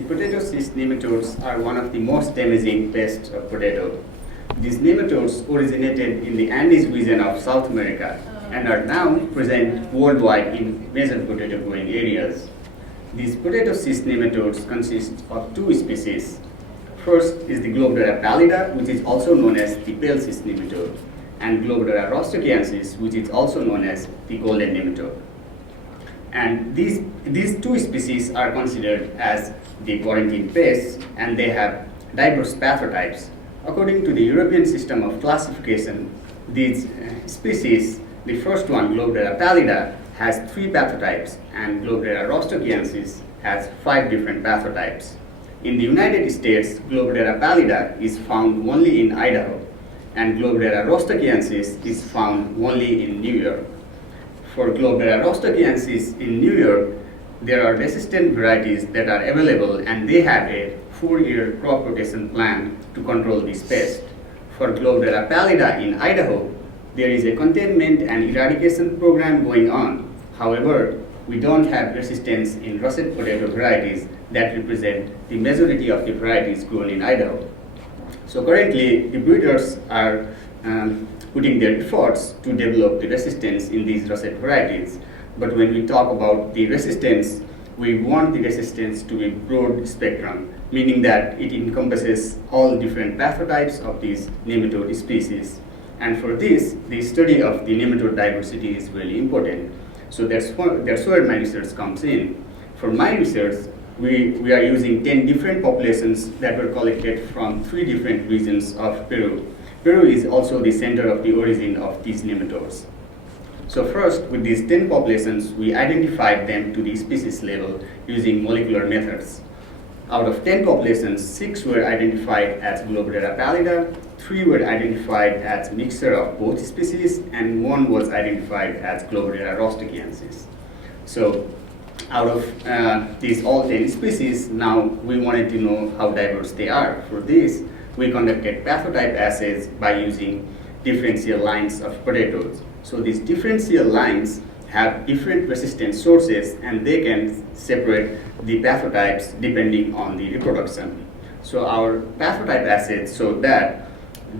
The potato cyst nematodes are one of the most damaging pests of potato. These nematodes originated in the Andes region of South America and are now present worldwide in major potato growing areas. These potato cyst nematodes consist of two species. First is the Globodera pallida, which is also known as the pale cyst nematode, and Globodera rostochiensis, which is also known as the golden nematode. And these two species are considered as the quarantine pests, and they have diverse pathotypes. According to the European system of classification, these species, the first one, Globodera pallida, has 3 pathotypes, and Globodera rostochiensis has 5 different pathotypes. In the United States, Globodera pallida is found only in Idaho, and Globodera rostochiensis is found only in New York. For Globodera rostochiensis in New York, there are resistant varieties that are available, and they have a 4-year crop rotation plan to control this pest. For Globodera pallida in Idaho, there is a containment and eradication program going on. However, we don't have resistance in russet potato varieties that represent the majority of the varieties grown in Idaho. So currently, the breeders are putting their efforts to develop the resistance in these russet varieties. But when we talk about the resistance, we want the resistance to be broad spectrum, meaning that it encompasses all different pathotypes of these nematode species. And for this, the study of the nematode diversity is really important. So that's where my research comes in. For my research, we are using 10 different populations that were collected from 3 different regions of Peru. Peru is also the center of the origin of these nematodes. So first, with these 10 populations, we identified them to the species level using molecular methods. Out of 10 populations, 6 were identified as Globodera pallida, 3 were identified as mixture of both species, and 1 was identified as Globodera rostochiensis. So out of these all 10 species, now we wanted to know how diverse they are. For this, we conducted pathotype assays by using differential lines of potatoes. So these differential lines have different resistance sources, and they can separate the pathotypes depending on the reproduction. So our pathotype assays showed that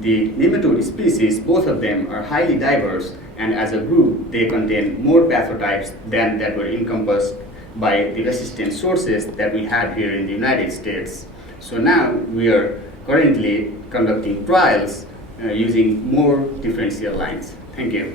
the nematode species, both of them are highly diverse, and as a group, they contain more pathotypes than that were encompassed by the resistance sources that we had here in the United States. So now we are currently conducting trials using more differential lines. Thank you.